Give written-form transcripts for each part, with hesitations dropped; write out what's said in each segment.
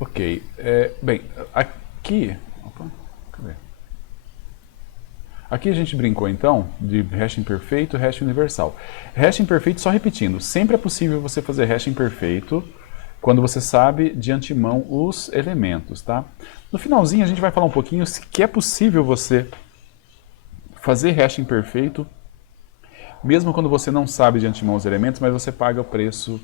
Ok. Bem, aqui... Opa, cadê? Aqui a gente brincou então de hash imperfeito e hash universal. Hash imperfeito, só repetindo, sempre é possível você fazer hash imperfeito quando você sabe de antemão os elementos, tá? No finalzinho a gente vai falar um pouquinho se que é possível você fazer hash imperfeito mesmo quando você não sabe de antemão os elementos, mas você paga o preço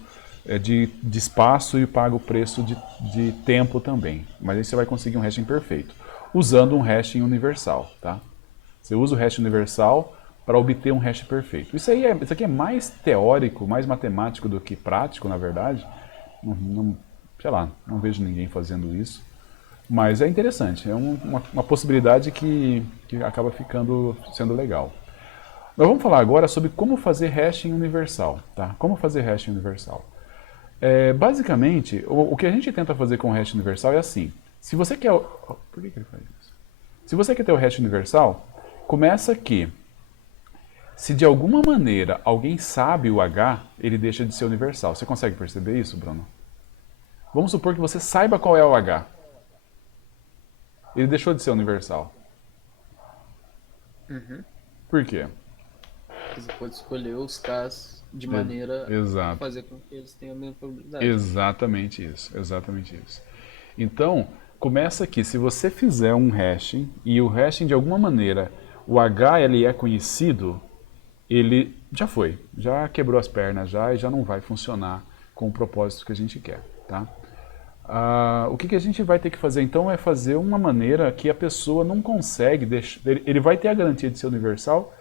de espaço e paga o preço de tempo também. Mas aí você vai conseguir um hashing perfeito, usando um hashing universal. Tá? Você usa o hash universal para obter um hash perfeito. Isso aqui é mais teórico, mais matemático do que prático, na verdade. Sei lá, não vejo ninguém fazendo isso. Mas é interessante, é uma possibilidade que acaba sendo legal. Nós vamos falar agora sobre como fazer hashing universal. Tá? Como fazer hashing universal? Basicamente, o que a gente tenta fazer com o hash universal é assim. Se você quer... Por que ele faz isso? Se você quer ter o hash universal, começa que, se de alguma maneira alguém sabe o H, ele deixa de ser universal. Você consegue perceber isso, Bruno? Vamos supor que você saiba qual é o H. Ele deixou de ser universal. Uhum. Por quê? Você pode escolher os Ks de E- maneira a Exato. fazer com que eles tenham a mesma probabilidade. Exatamente isso, exatamente isso. Então, começa aqui, se você fizer um hashing, e o hashing de alguma maneira, o H ele é conhecido, ele já foi, já quebrou as pernas já e já não vai funcionar com o propósito que a gente quer, tá? O que a gente vai ter que fazer então é fazer uma maneira que a pessoa não consegue, ele vai ter a garantia de ser universal,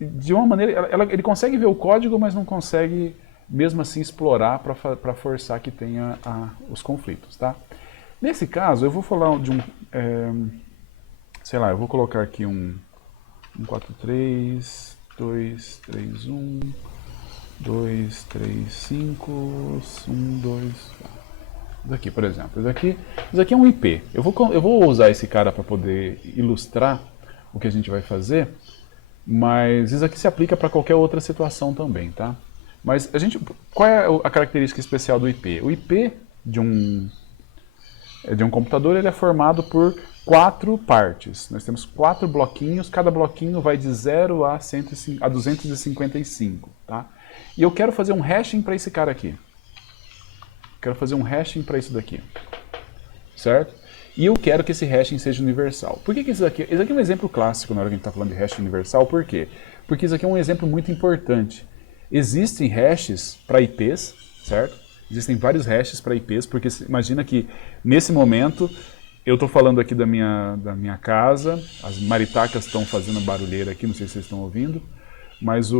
de uma maneira, ele consegue ver o código, mas não consegue mesmo assim explorar para forçar que tenha os conflitos, tá? Nesse caso, eu vou falar de sei lá, eu vou colocar aqui um 4 3 2 3 1 2 3 5 1 2 isso aqui, por exemplo. Isso aqui é um IP. Eu vou usar esse cara para poder ilustrar o que a gente vai fazer, mas isso aqui se aplica para qualquer outra situação também, tá? Mas qual é a característica especial do IP? O IP de um computador ele é formado por quatro partes. Nós temos quatro bloquinhos, cada bloquinho vai de 0 a 255, tá? E eu quero fazer um hashing para esse cara aqui. Quero fazer um hashing para isso daqui, certo? E eu quero que esse hashing seja universal. Por que isso aqui? Esse aqui é um exemplo clássico na hora que a gente está falando de hashing universal. Por quê? Porque isso aqui é um exemplo muito importante. Existem hashes para IPs, certo? Existem vários hashes para IPs, porque imagina que nesse momento eu estou falando aqui da minha casa, as maritacas estão fazendo barulheira aqui, não sei se vocês estão ouvindo, mas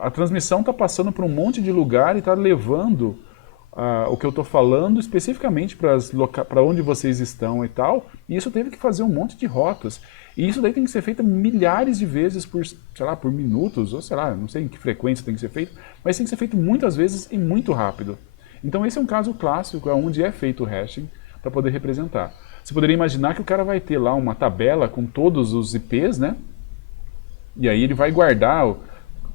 a transmissão está passando por um monte de lugar e está levando o que eu estou falando especificamente para onde vocês estão e tal, e isso teve que fazer um monte de rotas. E isso daí tem que ser feito milhares de vezes por, sei lá, por minutos, ou sei lá, não sei em que frequência tem que ser feito, mas tem que ser feito muitas vezes e muito rápido. Então esse é um caso clássico onde é feito o hashing para poder representar. Você poderia imaginar que o cara vai ter lá uma tabela com todos os IPs, né? E aí ele vai guardar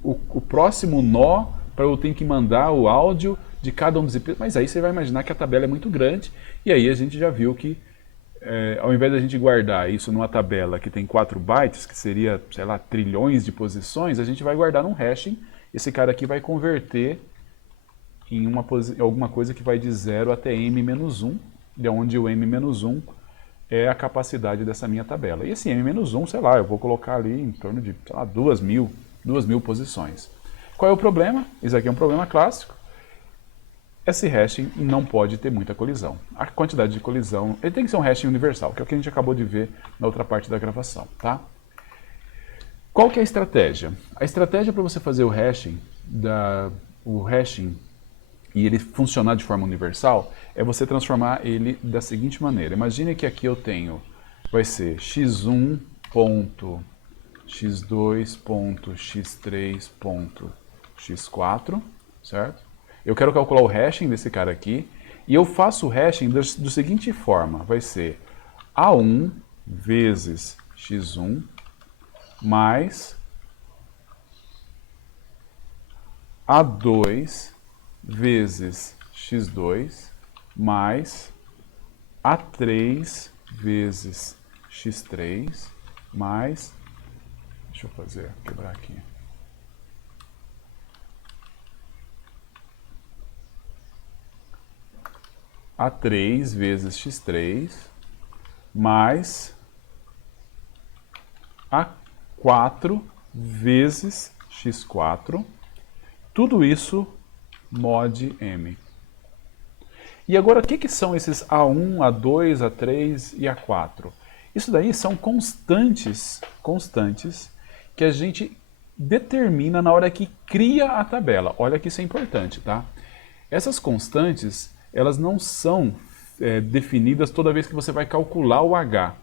o próximo nó para eu ter que mandar o áudio de cada um dos IPs. Mas aí você vai imaginar que a tabela é muito grande. E aí a gente já viu que ao invés da gente guardar isso numa tabela que tem 4 bytes, que seria, sei lá, trilhões de posições, a gente vai guardar num hashing. Esse cara aqui vai converter em alguma coisa que vai de 0 até m-1, de onde o m-1 é a capacidade dessa minha tabela. E esse m-1, sei lá, eu vou colocar ali em torno de, sei lá, 2.000 posições. Qual é o problema? Isso aqui é um problema clássico. Esse hashing não pode ter muita colisão. A quantidade de colisão, ele tem que ser um hashing universal, que é o que a gente acabou de ver na outra parte da gravação, tá? Qual que é a estratégia? A estratégia para você fazer o hashing e ele funcionar de forma universal é você transformar ele da seguinte maneira. Imagine que aqui eu tenho, vai ser x1.x2.x3.x4, certo? Eu quero calcular o hashing desse cara aqui e eu faço o hashing do seguinte forma, vai ser A1 vezes x1 mais A2 vezes x2 mais A3 vezes x3 mais... Deixa eu quebrar aqui. A3 vezes x3 mais A4 vezes x4, tudo isso mod m. E agora, o que são esses A1, A2, A3 e A4? Isso daí são constantes que a gente determina na hora que cria a tabela. Olha que isso é importante, tá? Essas constantes, elas não são definidas toda vez que você vai calcular o H.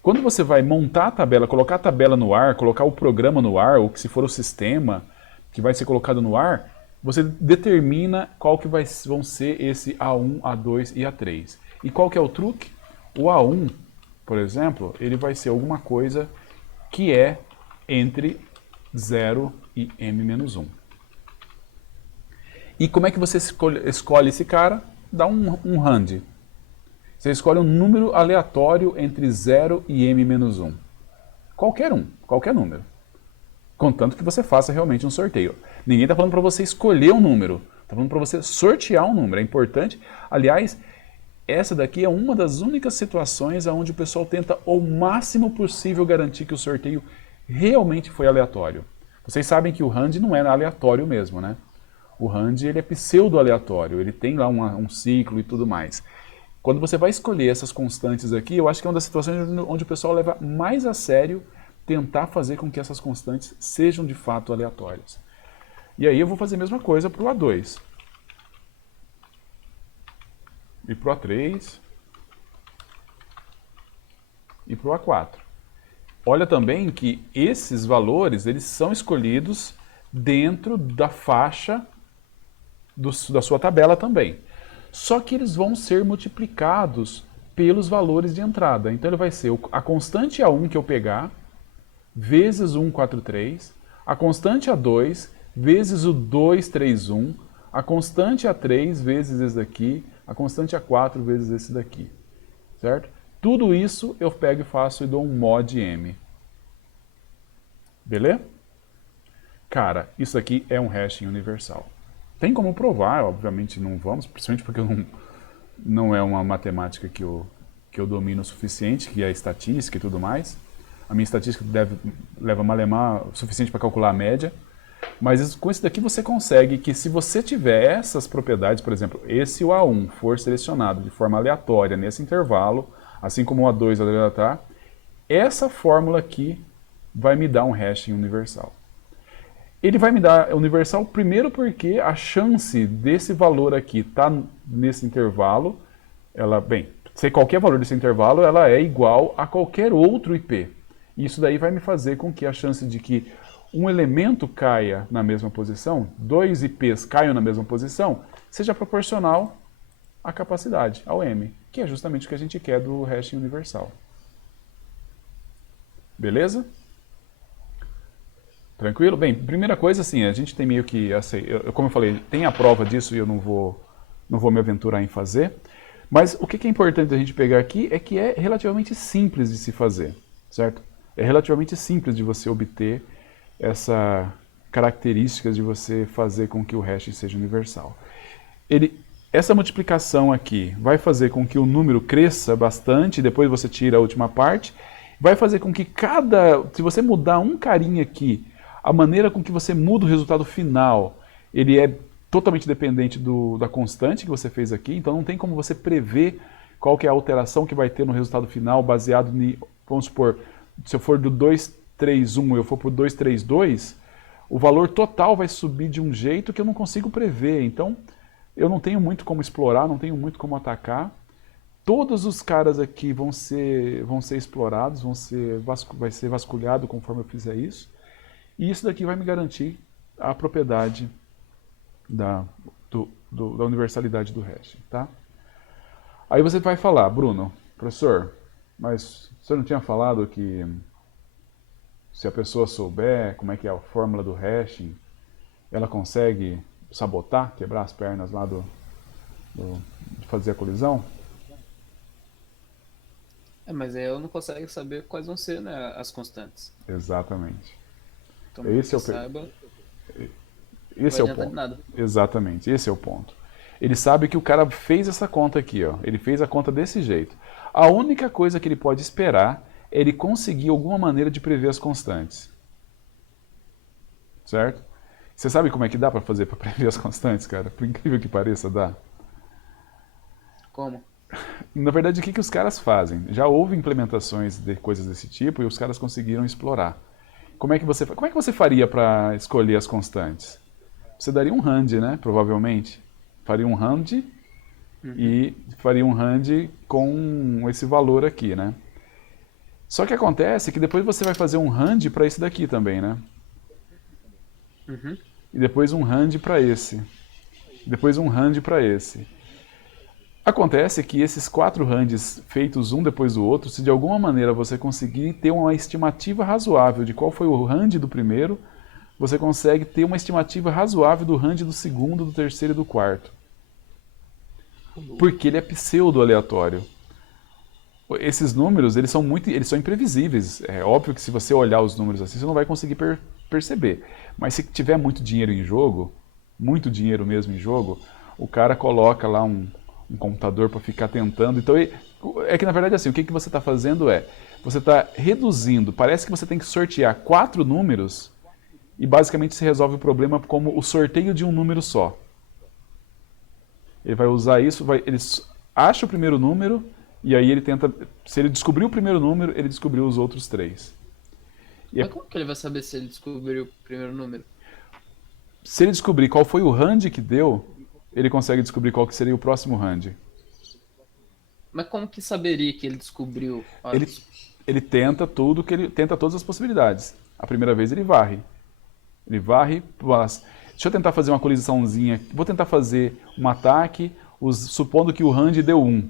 Quando você vai montar a tabela, colocar a tabela no ar, colocar o programa no ar, ou que se for o sistema que vai ser colocado no ar, você determina qual que vão ser esse A1, A2 e A3. E qual que é o truque? O A1, por exemplo, ele vai ser alguma coisa que é entre 0 e m-1. E como é que você escolhe esse cara? Dá um rand. Você escolhe um número aleatório entre 0 e m-1. Qualquer número. Contanto que você faça realmente um sorteio. Ninguém está falando para você escolher um número. Está falando para você sortear um número. É importante. Aliás, essa daqui é uma das únicas situações onde o pessoal tenta o máximo possível garantir que o sorteio realmente foi aleatório. Vocês sabem que o rand não é aleatório mesmo, né? O rand ele é pseudo-aleatório. Ele tem lá um ciclo e tudo mais. Quando você vai escolher essas constantes aqui, eu acho que é uma das situações onde o pessoal leva mais a sério tentar fazer com que essas constantes sejam de fato aleatórias. E aí eu vou fazer a mesma coisa para o A2. E para o A3. E para o A4. Olha também que esses valores eles são escolhidos dentro da faixa da sua tabela também. Só que eles vão ser multiplicados pelos valores de entrada. Então ele vai ser a constante A1 que eu pegar, vezes 143, a constante A2, vezes o 231, a constante A3, vezes esse daqui, a constante A4, vezes esse daqui. Certo? Tudo isso eu pego e faço e dou um mod m. Beleza? Cara, isso aqui é um hashing universal. Tem como provar, obviamente não vamos, principalmente porque não é uma matemática que eu domino o suficiente, que é a estatística e tudo mais. A minha estatística leva malemar o suficiente para calcular a média. Mas com isso daqui você consegue que se você tiver essas propriedades, por exemplo, esse o A1 for selecionado de forma aleatória nesse intervalo, assim como o A2 aleatório, essa fórmula aqui vai me dar um hashing universal. Ele vai me dar universal primeiro porque a chance desse valor aqui estar nesse intervalo, ser qualquer valor desse intervalo, ela é igual a qualquer outro IP. Isso daí vai me fazer com que a chance de que um elemento caia na mesma posição, dois IPs caiam na mesma posição, seja proporcional à capacidade, ao M, que é justamente o que a gente quer do hashing universal. Beleza? Tranquilo? Bem, primeira coisa, assim, a gente tem meio que, como eu falei, tem a prova disso e eu não vou me aventurar em fazer, mas o que é importante a gente pegar aqui é que é relativamente simples de se fazer, certo? É relativamente simples de você obter essa características de você fazer com que o hashing seja universal. Essa multiplicação aqui vai fazer com que o número cresça bastante, depois você tira a última parte, vai fazer com que se você mudar um carinha aqui, a maneira com que você muda o resultado final, ele é totalmente dependente da constante que você fez aqui, então não tem como você prever qual que é a alteração que vai ter no resultado final baseado em, vamos supor, se eu for do 231 e eu for para o 232, o valor total vai subir de um jeito que eu não consigo prever, então eu não tenho muito como explorar, não tenho muito como atacar. Todos os caras aqui vão ser explorados, vai ser vasculhado conforme eu fizer isso. E isso daqui vai me garantir a propriedade da universalidade do hash. Tá? Aí você vai falar, Bruno, professor, mas você não tinha falado que se a pessoa souber como é que é a fórmula do hashing, ela consegue sabotar, quebrar as pernas lá de fazer a colisão? Mas aí ela não consegue saber quais vão ser, né, as constantes. Exatamente. Então, mesmo Esse é que o, pe- saiba, não vai esse é o adiantar de ponto. nada. Exatamente, esse é o ponto. Ele sabe que o cara fez essa conta aqui, ó. Ele fez a conta desse jeito. A única coisa que ele pode esperar é ele conseguir alguma maneira de prever as constantes. Certo? Você sabe como é que dá para fazer para prever as constantes, cara? Por incrível que pareça, dá. Como? Na verdade, o que os caras fazem? Já houve implementações de coisas desse tipo e os caras conseguiram explorar. Como é que você faria para escolher as constantes? Você daria um hand, né? Provavelmente. Faria um hand Uhum, e faria um hand com esse valor aqui, né? Só que acontece que depois você vai fazer um hand para esse daqui também, né? uhum. E depois um hand para esse. Depois um hand para esse. Acontece que esses quatro rands feitos um depois do outro, se de alguma maneira você conseguir ter uma estimativa razoável de qual foi o hand do primeiro, você consegue ter uma estimativa razoável do hand do segundo, do terceiro e do quarto. Porque ele é pseudo-aleatório. Esses números, eles são imprevisíveis. É óbvio que se você olhar os números assim, você não vai conseguir perceber. Mas se tiver muito dinheiro em jogo, muito dinheiro mesmo em jogo, o cara coloca lá um computador para ficar tentando. Então, é que na verdade assim, o que você está fazendo é, você está reduzindo, parece que você tem que sortear quatro números e basicamente se resolve o problema como o sorteio de um número só. Ele vai usar isso, ele acha o primeiro número e aí ele tenta. Se ele descobrir o primeiro número, ele descobriu os outros três. E Mas como que ele vai saber se ele descobriu o primeiro número? se ele descobrir qual foi o hand que deu, ele consegue descobrir qual que seria o próximo hand. Mas como que saberia que ele descobriu Ele, ele tenta tudo que ele tenta todas as possibilidades. A primeira vez ele varre. Ele varre. Deixa eu tentar fazer uma colisaçãozinha. Vou tentar fazer um ataque, supondo que o hand deu 1.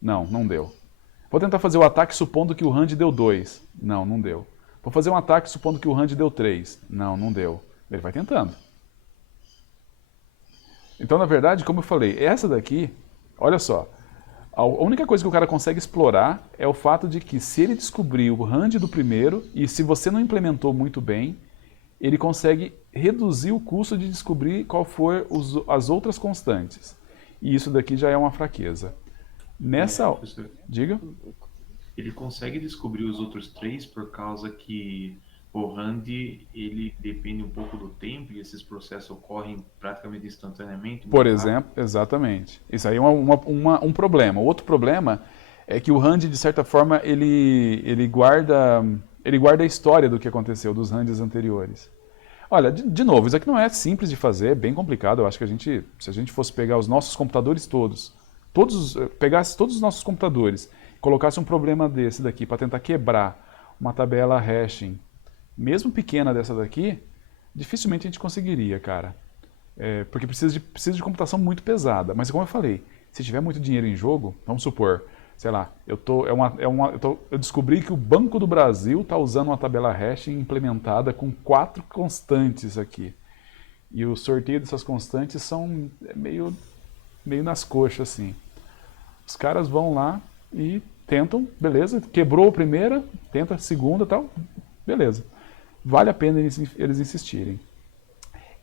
Não, não deu. Vou tentar fazer o ataque supondo que o hand deu 2. Não, não deu. Vou fazer um ataque supondo que o hand deu 3. Não, não deu. Ele vai tentando. Então, na verdade, como eu falei, essa daqui, olha só, a única coisa que o cara consegue explorar é o fato de que se ele descobrir o hand do primeiro, e se você não implementou muito bem, ele consegue reduzir o custo de descobrir qual for as outras constantes. E isso daqui já é uma fraqueza. Nessa. Professor, Diga? ele consegue descobrir os outros três por causa que o RAND ele depende um pouco do tempo e esses processos ocorrem praticamente instantaneamente, Por muito rápido. exemplo, exatamente. Isso aí é um problema. O outro problema é que o RAND, de certa forma, ele guarda a história do que aconteceu, dos RANDs anteriores. Olha, de novo, isso aqui não é simples de fazer, é bem complicado. Eu acho que se a gente fosse pegar os nossos computadores pegasse todos os nossos computadores, colocasse um problema desse daqui para tentar quebrar uma tabela hashing, mesmo pequena dessa daqui, dificilmente a gente conseguiria, cara. Porque precisa de computação muito pesada. Mas como eu falei, se tiver muito dinheiro em jogo, vamos supor, sei lá, eu descobri que o Banco do Brasil está usando uma tabela hashing implementada com quatro constantes aqui. E o sorteio dessas constantes são meio nas coxas, assim. Os caras vão lá e tentam, beleza, quebrou a primeira, tenta a segunda e tal, beleza. Vale a pena eles insistirem.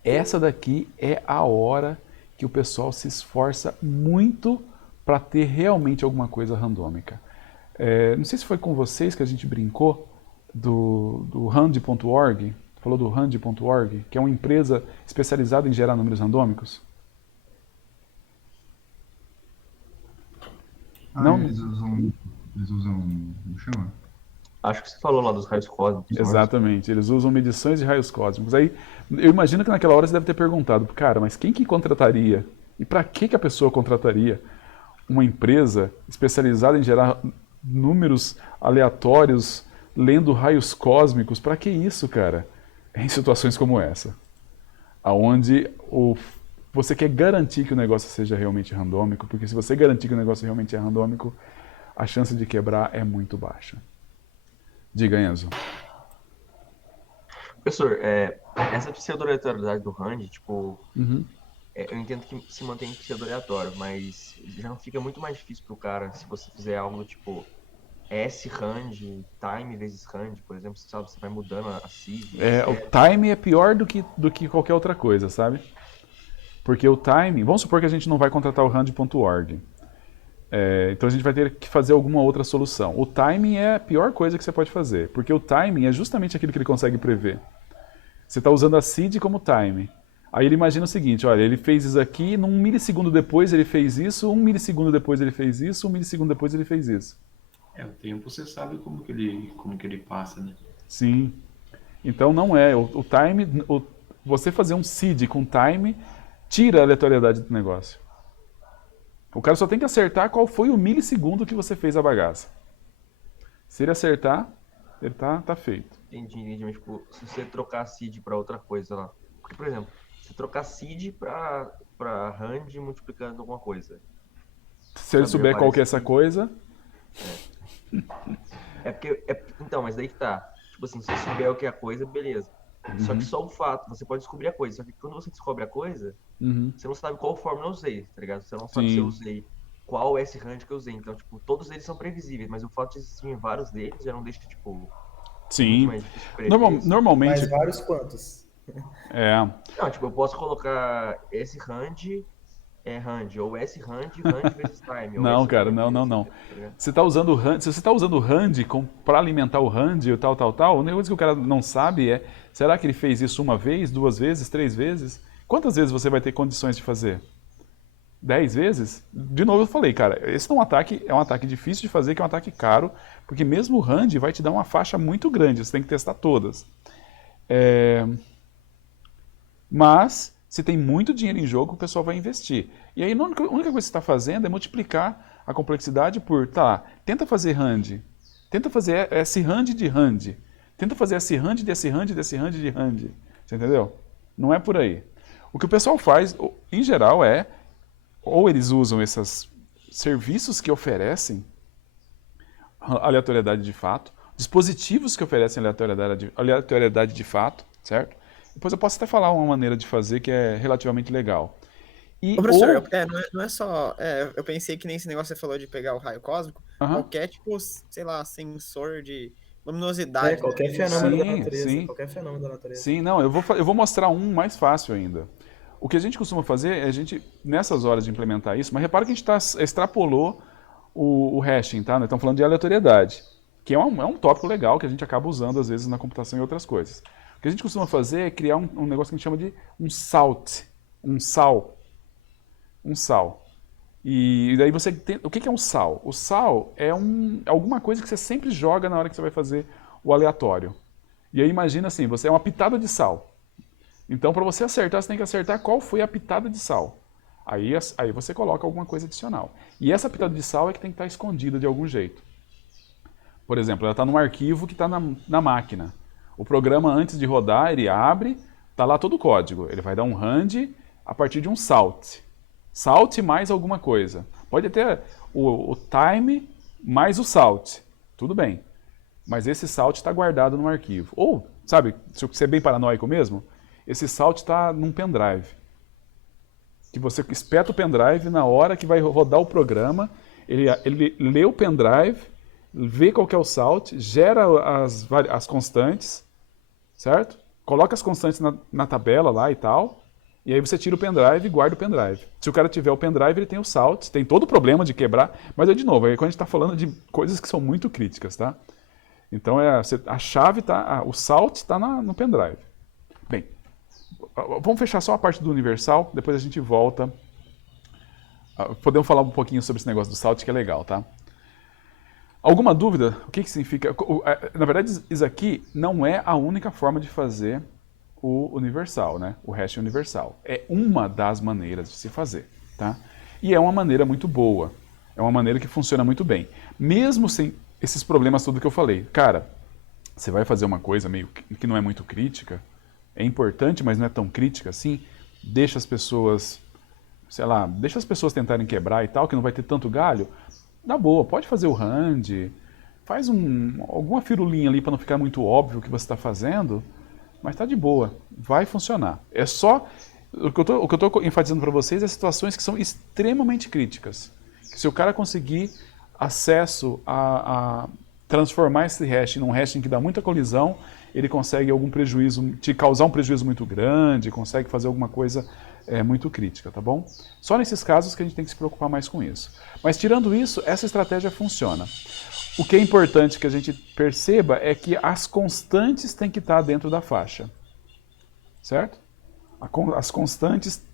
Essa daqui é a hora que o pessoal se esforça muito para ter realmente alguma coisa randômica. Não sei se foi com vocês que a gente brincou do Rand.org, falou do Rand.org, que é uma empresa especializada em gerar números randômicos. Ah, Não, eles usam, como chama? Acho que você falou lá dos raios cósmicos, não é? exatamente, eles usam medições de raios cósmicos. Aí, eu imagino que naquela hora você deve ter perguntado, cara, mas quem que contrataria? E para que a pessoa contrataria uma empresa especializada em gerar números aleatórios lendo raios cósmicos? Para que isso, cara? Em situações como essa, aonde você quer garantir que o negócio seja realmente randômico, porque se você garantir que o negócio realmente é randômico, a chance de quebrar é muito baixa. Diga, Enzo. Professor, essa pseudo-aleatoriedade do RAND, tipo, Uhum. eu entendo que se mantém pseudo-aleatório, mas já não fica muito mais difícil pro cara se você fizer algo, tipo, S-Rand, time vezes Rand, por exemplo, sabe, você vai mudando a seed. O time é pior do que qualquer outra coisa, sabe? Porque o time, vamos supor que a gente não vai contratar o rand.org. Então a gente vai ter que fazer alguma outra solução. O timing é a pior coisa que você pode fazer, porque o timing é justamente aquilo que ele consegue prever. Você está usando a seed como time. Aí ele imagina o seguinte, olha, ele fez isso aqui, num milissegundo depois ele fez isso, 1 milissegundo depois ele fez isso, 1 milissegundo depois ele fez isso. O tempo você sabe como que ele passa, né? Sim. Então não é. O time, você fazer um seed com time, tira a aleatoriedade do negócio. O cara só tem que acertar qual foi o milissegundo que você fez a bagaça. Se ele acertar, ele tá feito. Entendi, mas tipo, se você trocar seed pra outra coisa lá. Porque, por exemplo, se trocar seed pra Rand multiplicando alguma coisa. Se ele souber qual que é essa coisa... Então, mas daí que tá. Tipo assim, se você souber o que é a coisa, beleza. Só que só o fato, você pode descobrir a coisa. Só que quando você descobre a coisa, você não sabe qual fórmula eu usei, tá ligado? Você não sabe se eu usei qual S-Rand que eu usei. Então, tipo, todos eles são previsíveis, mas o fato de existirem vários deles já não deixa, tipo... Sim. mais difícil de prever. Normalmente... Mas vários quantos? Não, tipo, eu posso colocar S-Rand... Rand, ou S-Rand, Rand vezes time. Não, cara, não. Você tá usando Rand, se você está usando o Rand para alimentar o Rand e tal, o negócio que o cara não sabe é, será que ele fez isso 1 vez, 2 vezes, 3 vezes? Quantas vezes você vai ter condições de fazer? 10 vezes? De novo eu falei, cara, esse é um ataque difícil de fazer, que é um ataque caro, porque mesmo o Rand vai te dar uma faixa muito grande, você tem que testar todas. Mas... se tem muito dinheiro em jogo, o pessoal vai investir. E aí a única coisa que você está fazendo é multiplicar a complexidade por, tenta fazer Rand, tenta fazer S-Rand de Rand, tenta fazer S-Rand de S-Rand de S-Rand de Rand. Você entendeu? Não é por aí. O que o pessoal faz, em geral, ou eles usam esses serviços que oferecem aleatoriedade de fato, dispositivos que oferecem aleatoriedade de fato, certo? Depois eu posso até falar uma maneira de fazer que é relativamente legal. Ô, professor, não é só... eu pensei que nem esse negócio que você falou de pegar o raio cósmico, qualquer, tipo, sei lá, sensor de luminosidade. Qualquer fenômeno da natureza. Sim. Qualquer fenômeno da natureza. Sim, não, eu vou mostrar um mais fácil ainda. O que a gente costuma fazer é nessas horas de implementar isso, mas repara que a gente extrapolou o hashing, tá? Nós estamos falando de aleatoriedade, que é um tópico legal que a gente acaba usando às vezes na computação e outras coisas. O que a gente costuma fazer é criar um negócio que a gente chama de um salt, um sal. E daí você tem... o que é um sal? O sal é alguma coisa que você sempre joga na hora que você vai fazer o aleatório. E aí imagina assim, você é uma pitada de sal. Então para você acertar, você tem que acertar qual foi a pitada de sal. Aí você coloca alguma coisa adicional. E essa pitada de sal é que tem que estar escondida de algum jeito. Por exemplo, ela está num arquivo que está na máquina. O programa, antes de rodar, ele abre, está lá todo o código. Ele vai dar um rand a partir de um salt. Salt mais alguma coisa. Pode ter o time mais o salt. Tudo bem. Mas esse salt está guardado num arquivo. Ou, sabe, se você é bem paranoico mesmo, esse salt está num pendrive. Que você espeta o pendrive na hora que vai rodar o programa, ele lê o pendrive, vê qual que é o salt, gera as constantes, certo? Coloca as constantes na tabela lá e tal, e aí você tira o pendrive e guarda o pendrive. Se o cara tiver o pendrive, ele tem o salt, tem todo o problema de quebrar, mas de novo, aí quando a gente está falando de coisas que são muito críticas, tá? Então a chave o salt está no pendrive. Bem, vamos fechar só a parte do universal, depois a gente volta. Podemos falar um pouquinho sobre esse negócio do salt, que é legal, tá? Alguma dúvida? O que significa? Na verdade, isso aqui não é a única forma de fazer o universal, né? O hash universal. É uma das maneiras de se fazer, tá? E é uma maneira muito boa. É uma maneira que funciona muito bem. Mesmo sem esses problemas tudo que eu falei. Cara, você vai fazer uma coisa meio que não é muito crítica, é importante, mas não é tão crítica assim, deixa as pessoas, sei lá, deixa as pessoas tentarem quebrar e tal, que não vai ter tanto galho. Na boa, pode fazer o rand, faz alguma firulinha ali para não ficar muito óbvio o que você está fazendo, mas tá de boa, vai funcionar. É só, o que eu estou enfatizando para vocês é situações que são extremamente críticas. Que se o cara conseguir acesso a transformar esse hashing num hashing que dá muita colisão, ele consegue algum prejuízo, te causar um prejuízo muito grande, consegue fazer alguma coisa muito crítica, tá bom? Só nesses casos que a gente tem que se preocupar mais com isso. Mas tirando isso, essa estratégia funciona. O que é importante que a gente perceba é que as constantes têm que estar dentro da faixa, certo? As constantes,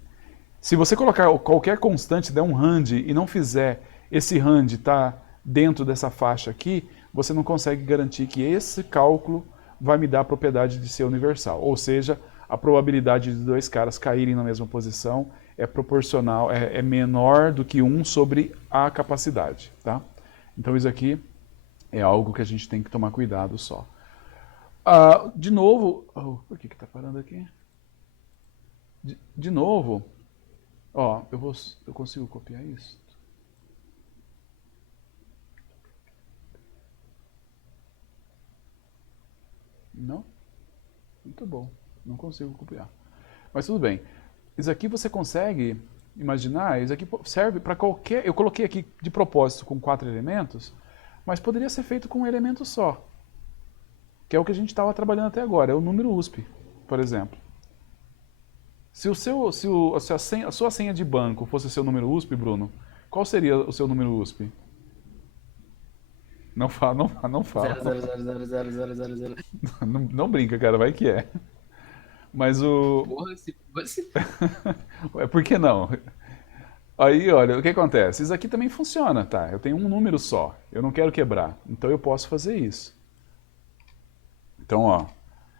se você colocar qualquer constante, der um rand e não fizer esse rand estar dentro dessa faixa aqui, você não consegue garantir que esse cálculo vai me dar a propriedade de ser universal. Ou seja, a probabilidade de dois caras caírem na mesma posição é proporcional, é menor do que 1 sobre a capacidade, tá? Então isso aqui é algo que a gente tem que tomar cuidado só. De novo, por que está parando aqui? De novo, ó, eu consigo copiar isso? Não? Muito bom. Não consigo copiar. Mas tudo bem. Isso aqui você consegue imaginar, isso aqui serve para qualquer... Eu coloquei aqui de propósito com 4 elementos, mas poderia ser feito com um elemento só. Que é o que a gente estava trabalhando até agora, é o número USP, por exemplo. Se a sua senha de banco fosse o seu número USP, Bruno, qual seria o seu número USP? Não fala. 0000000. Não brinca, cara, vai que é. Mas Porra, se fosse. Por que não? Aí, olha, o que acontece? Isso aqui também funciona, tá? Eu tenho um número só, eu não quero quebrar, então eu posso fazer isso. Então, ó,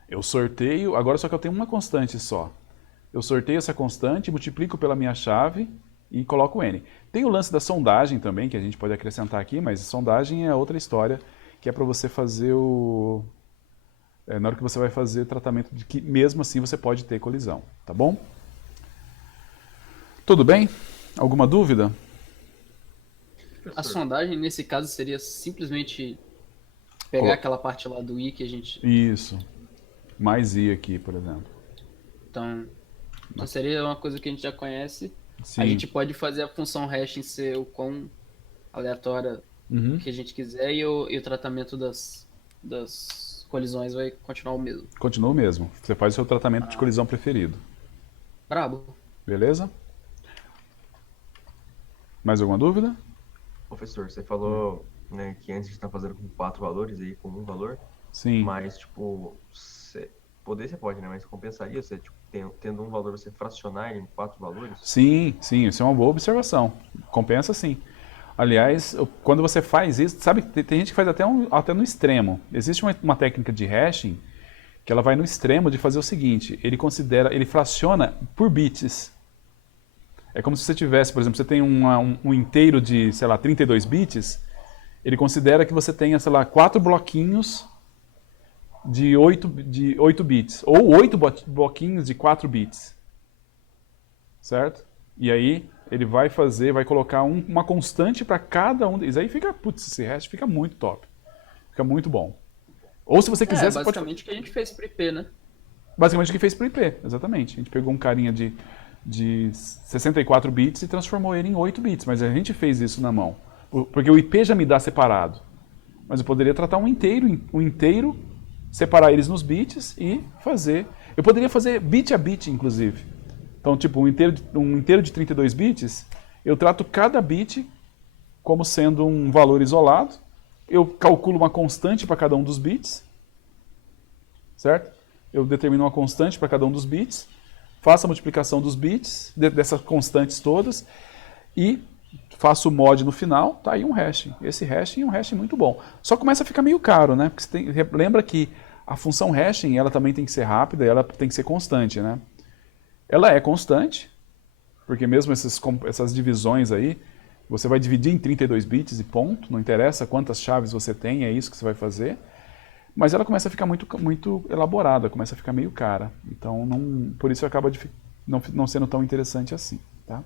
eu sorteio, agora só que eu tenho uma constante só. Eu sorteio essa constante, multiplico pela minha chave e coloco N. Tem o lance da sondagem também, que a gente pode acrescentar aqui, mas sondagem é outra história, que é para você fazer na hora que você vai fazer o tratamento de que mesmo assim você pode ter colisão, tá bom? Tudo bem? Alguma dúvida? A sondagem, nesse caso, seria simplesmente pegar aquela parte lá do i que a gente... Isso. Mais i aqui, por exemplo. Então seria uma coisa que a gente já conhece. Sim. A gente pode fazer a função hashing ser o quão aleatória que a gente quiser e o tratamento das colisões vai continuar o mesmo. Continua o mesmo. Você faz o seu tratamento de colisão preferido. Brabo. Beleza? Mais alguma dúvida? Professor, você falou, né, que antes a gente tá fazendo com 4 valores aí, com um valor. Sim. Mas, tipo, você pode, né? Mas compensaria você, tipo, tendo um valor, você fracionar ele em 4 valores? Sim, isso é uma boa observação. Compensa sim. Aliás, quando você faz isso, sabe, tem gente que faz até no extremo. Existe uma técnica de hashing que ela vai no extremo de fazer o seguinte, ele fraciona por bits. É como se você tivesse, por exemplo, você tem um inteiro de, sei lá, 32 bits, ele considera que você tenha, sei lá, 4 bloquinhos de 8 bits, ou 8 bloquinhos de 4 bits. Certo? E aí ele vai colocar uma constante para cada um deles. Aí fica, putz, esse hash fica muito top. Fica muito bom. Ou se você quiser, você pode... basicamente o que a gente fez pro IP, né? Basicamente o que fez pro IP, exatamente. A gente pegou um carinha de 64 bits e transformou ele em 8 bits, mas a gente fez isso na mão. Porque o IP já me dá separado. Mas eu poderia tratar um inteiro, separar eles nos bits e fazer... Eu poderia fazer bit a bit, inclusive. Então, tipo, um inteiro de 32 bits, eu trato cada bit como sendo um valor isolado, eu calculo uma constante para cada um dos bits, certo? Eu determino uma constante para cada um dos bits, faço a multiplicação dos bits, dessas constantes todas, e faço o mod no final, tá aí um hashing. Esse hashing é um hashing muito bom. Só começa a ficar meio caro, né? Porque lembra que a função hashing, ela também tem que ser rápida, ela tem que ser constante, né? Ela é constante, porque mesmo essas divisões aí, você vai dividir em 32 bits e ponto, não interessa quantas chaves você tem, é isso que você vai fazer. Mas ela começa a ficar muito elaborada, começa a ficar meio cara. Então, por isso acaba não sendo tão interessante assim, tá?